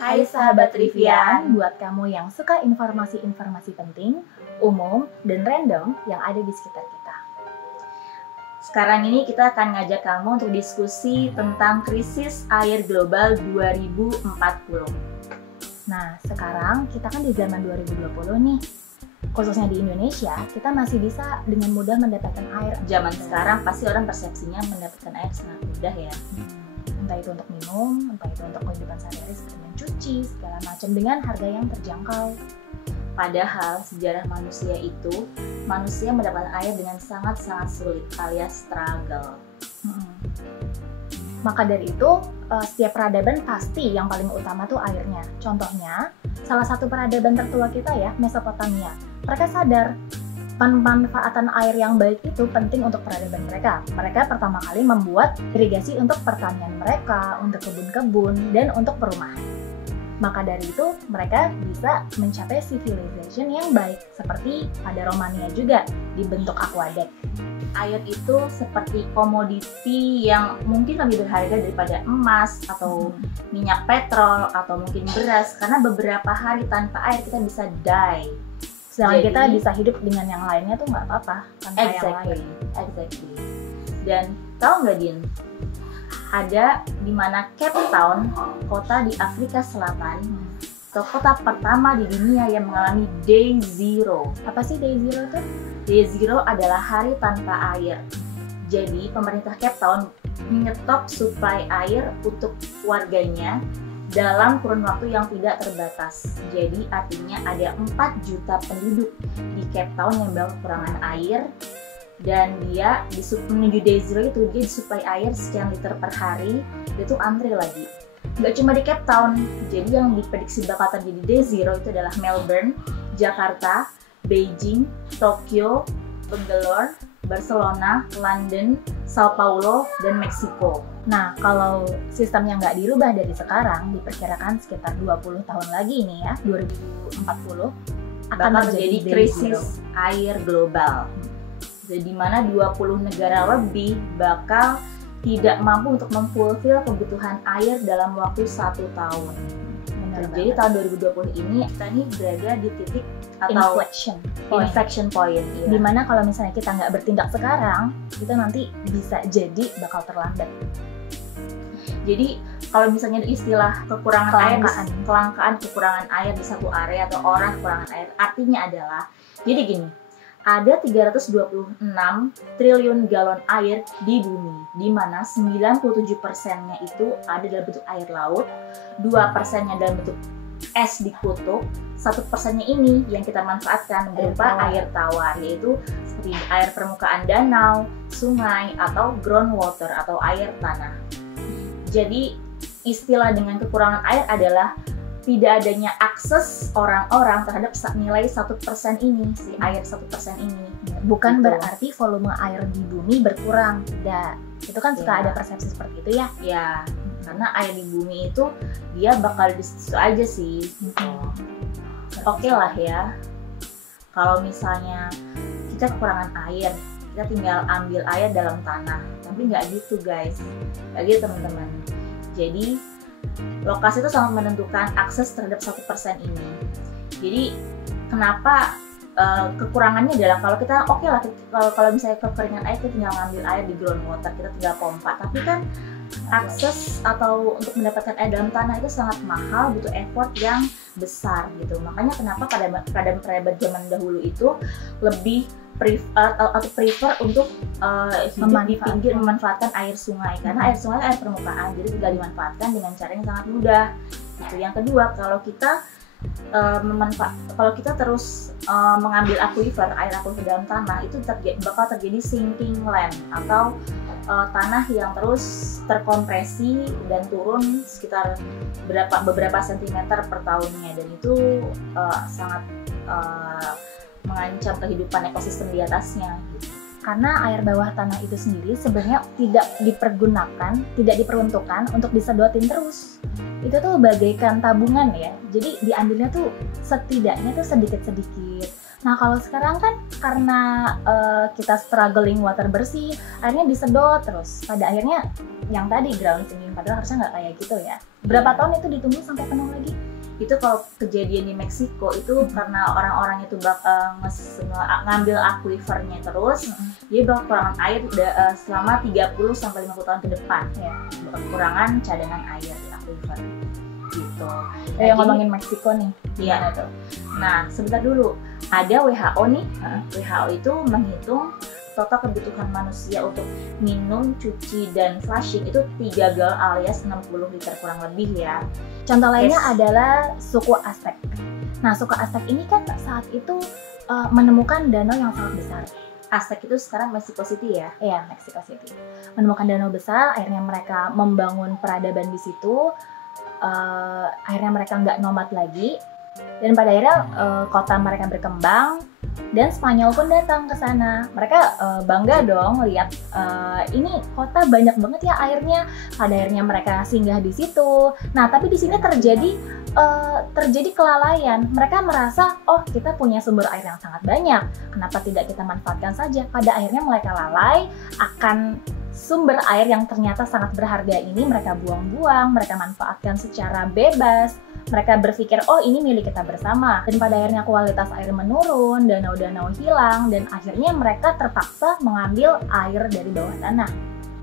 Hai sahabat Trivian, buat kamu yang suka informasi-informasi penting, umum, dan random yang ada di sekitar kita. Sekarang ini kita akan ngajak kamu untuk diskusi tentang krisis air global 2040. Nah, sekarang kita kan di zaman 2020 nih. Khususnya di Indonesia, kita masih bisa dengan mudah mendapatkan air. Zaman sekarang pasti orang persepsinya mendapatkan air sangat mudah ya. Entah itu untuk minum, entah itu untuk kehidupan sehari-hari seperti mencuci, segala macam dengan harga yang terjangkau. Padahal sejarah manusia itu, manusia mendapatkan air dengan sangat-sangat sulit alias struggle. Maka dari itu, setiap peradaban pasti yang paling utama tuh airnya. Contohnya, salah satu peradaban tertua kita ya, Mesopotamia. Mereka sadar pemanfaatan air yang baik itu penting untuk peradaban mereka. Mereka pertama kali membuat irigasi untuk pertanian mereka, untuk kebun-kebun, dan untuk perumahan. Maka dari itu, mereka bisa mencapai civilization yang baik, seperti pada Romania juga, dibentuk aqueduct. Air itu seperti komoditi yang mungkin lebih berharga daripada emas atau minyak petrol atau mungkin beras, karena beberapa hari tanpa air kita bisa die. Sedangkan kita bisa hidup dengan yang lainnya tuh nggak apa-apa tanpa yang lain. Exactly. Dan tahu nggak Din? Ada di mana Cape Town, kota di Afrika Selatan, atau kota pertama di dunia yang mengalami day zero. Apa sih day zero tuh? Day zero adalah hari tanpa air. Jadi pemerintah Cape Town menyetop suplai air untuk warganya dalam kurun waktu yang tidak terbatas. Jadi artinya ada 4 juta penduduk di Cape Town yang kekurangan air, dan dia menuju day zero itu dia disuplai air sekian liter per hari, itu antri lagi. Nggak cuma di Cape Town, jadi yang diprediksi bakal terjadi day zero itu adalah Melbourne, Jakarta, Beijing, Tokyo, Bangalore, Barcelona, London, Sao Paulo, dan Meksiko. Nah, kalau sistemnya nggak dirubah dari sekarang, diperkirakan sekitar 20 tahun lagi ini ya, 2040, akan terjadi krisis air global. Jadi mana 20 negara lebih bakal tidak mampu untuk memfulfill kebutuhan air dalam waktu 1 tahun. Jadi tahun 2020 ini kita nih berada di titik atau inflection point ya. Dimana kalau misalnya kita nggak bertindak sekarang, itu nanti bisa jadi bakal terlambat. Jadi kalau misalnya istilah kelangkaan kekurangan air di satu area atau orang kekurangan air, artinya adalah jadi gini, ada 326 triliun galon air di bumi, di mana 97%-nya itu ada dalam bentuk air laut, 2%-nya dalam bentuk es di kutub, 1%-nya ini yang kita manfaatkan berupa air tawar, yaitu seperti air permukaan danau, sungai, atau groundwater atau air tanah. Jadi istilah dengan kekurangan air adalah tidak adanya akses orang-orang terhadap nilai 1% ini, si air 1% ini. Bukan gitu. Berarti volume air di bumi berkurang, tidak. Itu kan suka ada persepsi seperti itu ya. Ya, karena air di bumi itu dia bakal di situ aja sih. Oke lah ya. Kalau misalnya kita kekurangan air, kita tinggal ambil air dalam tanah. Tapi nggak gitu guys, nggak gitu teman-teman. Jadi lokasi itu sangat menentukan akses terhadap 1% ini. Jadi kenapa kekurangannya adalah kalau kita kalau misalnya kekeringan air kita tinggal ngambil air di groundwater, kita tinggal pompa. Tapi kan akses atau untuk mendapatkan air dalam tanah itu sangat mahal, butuh effort yang besar gitu. Makanya kenapa peradaban zaman dahulu itu lebih prefer untuk hidup di pinggir, memanfaatkan air sungai, karena air sungai air permukaan, jadi tinggal dimanfaatkan dengan cara yang sangat mudah. Itu yang kedua, kalau kita terus mengambil air aquifer dalam tanah, itu bakal terjadi sinking land atau tanah yang terus terkompresi dan turun sekitar beberapa sentimeter per tahunnya, dan itu sangat mengancam kehidupan ekosistem di atasnya gitu. Karena air bawah tanah itu sendiri sebenarnya tidak diperuntukkan untuk disedotin terus. Itu tuh bagaikan tabungan ya. Jadi diambilnya tuh setidaknya tuh sedikit-sedikit. Nah kalau sekarang kan karena kita struggling water bersih, airnya disedot terus. Pada akhirnya yang tadi ground singing, padahal harusnya nggak kayak gitu ya. Berapa tahun itu ditunggu sampai penuh lagi? Itu kalau kejadian di Meksiko itu karena orang-orang itu bakal ngambil aquifernya terus, dia bakal kekurangan air selama 30 sampai 50 tahun ke depan. Ya. Kekurangan cadangan air di aquifer. Gitu. Yang ngomongin Meksiko nih. Iya. Tuh? Nah, sebentar dulu. Ada WHO nih. WHO itu menghitung total kebutuhan manusia untuk minum, cuci, dan flushing itu 3 gal alias 60 liter kurang lebih ya. Contoh lainnya adalah suku Aztec. Nah, suku Aztec ini kan saat itu menemukan danau yang sangat besar. Aztec itu sekarang Mexico City ya? Iya, Mexico City. Menemukan danau besar, akhirnya mereka membangun peradaban di situ. Akhirnya mereka nggak nomad lagi. Dan pada akhirnya kota mereka berkembang. Dan Spanyol pun datang ke sana. Mereka bangga dong lihat ini kota banyak banget ya airnya. Pada akhirnya mereka singgah di situ. Nah, tapi di sini terjadi kelalaian. Mereka merasa, oh kita punya sumber air yang sangat banyak. Kenapa tidak kita manfaatkan saja? Pada akhirnya mereka lalai akan sumber air yang ternyata sangat berharga ini. Mereka buang-buang, mereka manfaatkan secara bebas. Mereka berpikir, oh ini milik kita bersama. Dan pada akhirnya kualitas air menurun, danau-danau hilang, dan akhirnya mereka terpaksa mengambil air dari bawah tanah.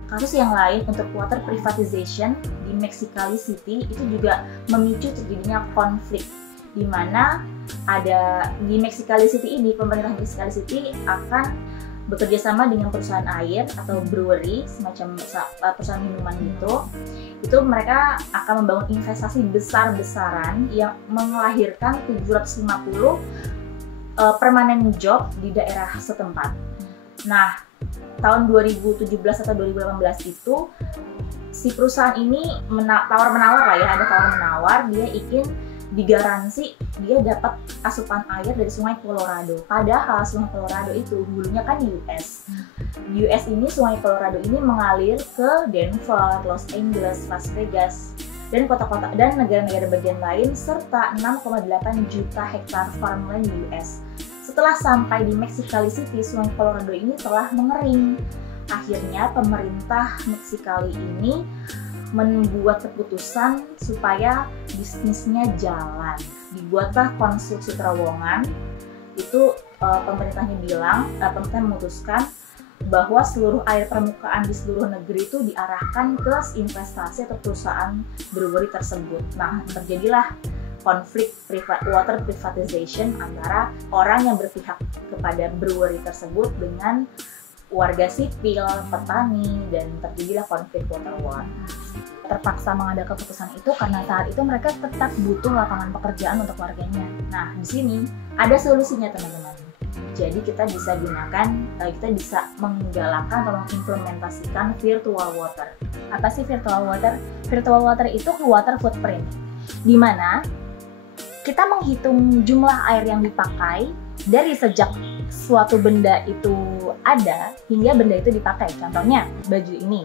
Kasus yang lain untuk water privatization di Mexicali City itu juga memicu terjadinya konflik, di mana ada di Mexicali City ini, pemerintah Mexicali City akan bekerja sama dengan perusahaan air atau brewery, semacam perusahaan minuman gitu. Itu mereka akan membangun investasi besar-besaran yang melahirkan 750 permanent job di daerah setempat. Nah, tahun 2017 atau 2018 itu si perusahaan ini tawar-menawar lah ya, ada tawar-menawar, dia ingin digaransi dia dapat asupan air dari Sungai Colorado. Padahal Sungai Colorado itu hulunya kan di US. Di US ini Sungai Colorado ini mengalir ke Denver, Los Angeles, Las Vegas, dan kota-kota dan negara-negara bagian lain serta 6,8 juta hektar farmland di US. Setelah sampai di Mexicali City, Sungai Colorado ini telah mengering. Akhirnya pemerintah Mexicali ini membuat keputusan supaya bisnisnya jalan. Dibuatlah konstruksi terowongan. Itu pemerintah memutuskan bahwa seluruh air permukaan di seluruh negeri itu diarahkan ke investasi atau perusahaan brewery tersebut. Nah, terjadilah konflik water privatization antara orang yang berpihak kepada brewery tersebut dengan warga sipil, petani, dan terjadilah konflik water war. Terpaksa mengambil keputusan itu karena saat itu mereka tetap butuh lapangan pekerjaan untuk warganya. Nah, di sini ada solusinya teman-teman. Jadi kita bisa menggalakkan atau mengimplementasikan virtual water. Apa sih virtual water? Virtual water itu water footprint, di mana kita menghitung jumlah air yang dipakai dari sejak suatu benda itu ada hingga benda itu dipakai. Contohnya baju ini,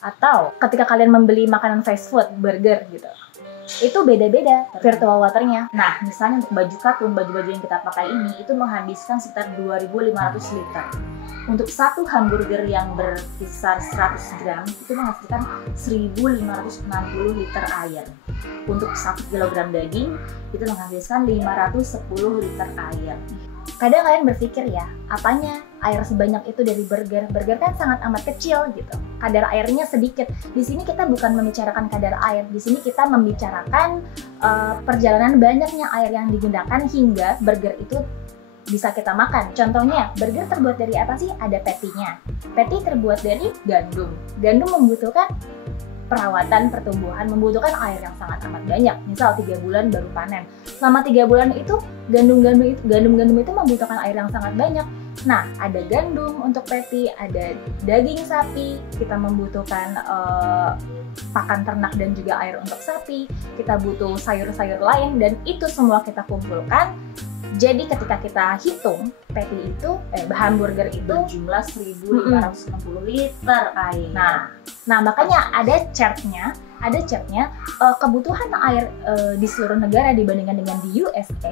atau ketika kalian membeli makanan fast food, burger gitu, itu beda-beda virtual waternya. Nah, misalnya untuk baju katun, baju-baju yang kita pakai ini itu menghabiskan sekitar 2.500 liter. Untuk satu hamburger yang berkisar 100 gram itu menghasilkan 1.560 liter air. Untuk 1 kilogram daging itu menghabiskan 510 liter air. Kadang kalian berpikir ya, apanya air sebanyak itu dari burger? Burger kan sangat amat kecil gitu. Kadar airnya sedikit. Di sini kita bukan membicarakan kadar air. Di sini kita membicarakan perjalanan banyaknya air yang digunakan hingga burger itu bisa kita makan. Contohnya, burger terbuat dari apa sih? Ada patty-nya. Patty terbuat dari gandum. Gandum membutuhkan perawatan pertumbuhan, membutuhkan air yang sangat amat banyak. Misal 3 bulan baru panen. Selama 3 bulan itu gandum-gandum itu membutuhkan air yang sangat banyak. Nah, ada gandum untuk patty, ada daging sapi, kita membutuhkan pakan ternak dan juga air untuk sapi, kita butuh sayur-sayur lain, dan itu semua kita kumpulkan. Jadi ketika kita hitung patty itu, hamburger itu berjumlah 1.560 liter air. Nah makanya ada chartnya ada chartnya kebutuhan air di seluruh negara dibandingkan dengan di USA.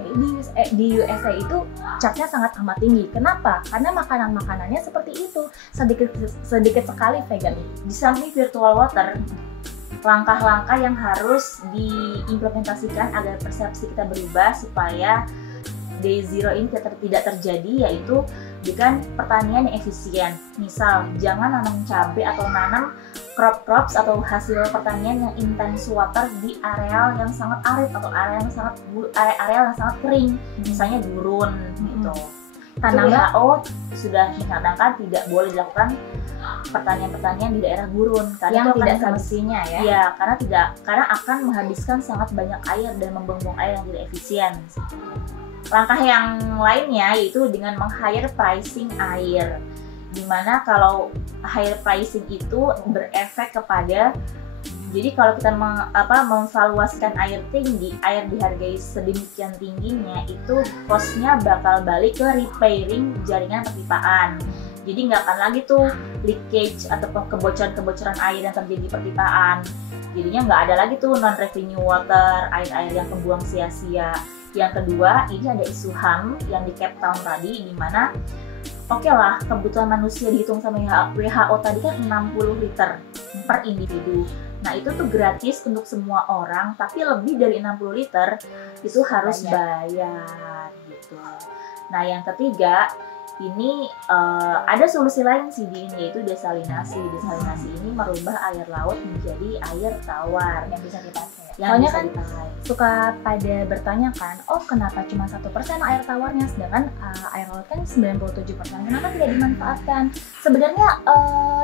Di USA itu chartnya sangat amat tinggi. Kenapa? Karena makanannya seperti itu, sedikit sekali vegan. Di samping virtual water, langkah-langkah yang harus diimplementasikan agar persepsi kita berubah supaya day zero ini tidak terjadi, yaitu dengan pertanian yang efisien. Misal, jangan nanam cabai atau nanam crops atau hasil pertanian yang intens water di areal yang sangat arid atau area yang sangat kering, misalnya gurun gitu. WHO sudah menyatakan tidak boleh dilakukan pertanian di daerah gurun karena yang tidak semestinya ya. Iya, karena akan menghabiskan sangat banyak air dan membuang air yang tidak efisien. Langkah yang lainnya yaitu dengan meng-higher pricing air, dimana kalau higher pricing itu berefek kepada, jadi kalau kita memvaluasikan air tinggi, air dihargai sedemikian tingginya, itu cost-nya bakal balik ke repairing jaringan perpipaan. Jadi nggak akan lagi tuh leakage atau kebocoran air yang terjadi di perpipaan. Jadinya nggak ada lagi tuh non-revenue water, air-air yang kebuang sia-sia. Yang kedua, ini ada isu HAM yang di Cape Town tadi, di mana oke lah, kebutuhan manusia dihitung sama WHO tadi kan 60 liter per individu. Nah itu tuh gratis untuk semua orang, tapi lebih dari 60 liter itu harus bayar gitu. Nah yang ketiga, ini ada solusi lain sih yaitu desalinasi. Desalinasi ini merubah air laut menjadi air tawar yang bisa dipakai. Soalnya kan suka pada bertanya kan, oh kenapa cuma 1% air tawarnya, sedangkan air laut kan 97%, kenapa tidak dimanfaatkan? Sebenarnya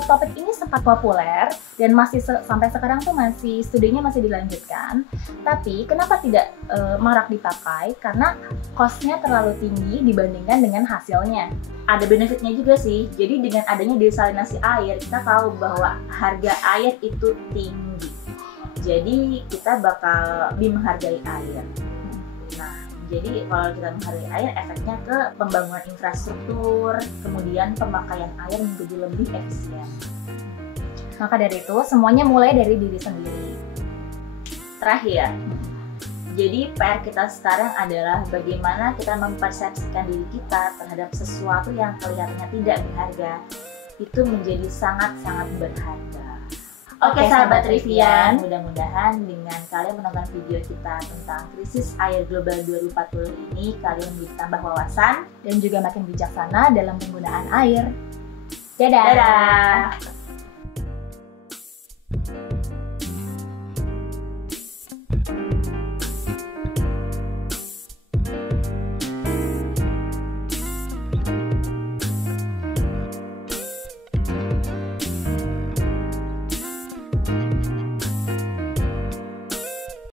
topik ini sempat populer dan masih sampai sekarang tuh studinya masih dilanjutkan. Tapi kenapa tidak marak dipakai? Karena cost-nya terlalu tinggi dibandingkan dengan hasilnya. Ada benefitnya juga sih. Jadi dengan adanya desalinasi air, kita tahu bahwa harga air itu tinggi. Jadi kita bakal lebih menghargai air. Nah, jadi kalau kita menghargai air, efeknya ke pembangunan infrastruktur, kemudian pemakaian air menjadi lebih efisien. Maka dari itu, semuanya mulai dari diri sendiri. Terakhir, jadi PR kita sekarang adalah bagaimana kita mempersepsikan diri kita terhadap sesuatu yang kelihatannya tidak berharga, itu menjadi sangat-sangat berharga. Oke sahabat Trivian, mudah-mudahan dengan kalian menonton video kita tentang krisis air global 2040 ini, kalian menjadi tambah wawasan dan juga makin bijaksana dalam penggunaan air. Dadah!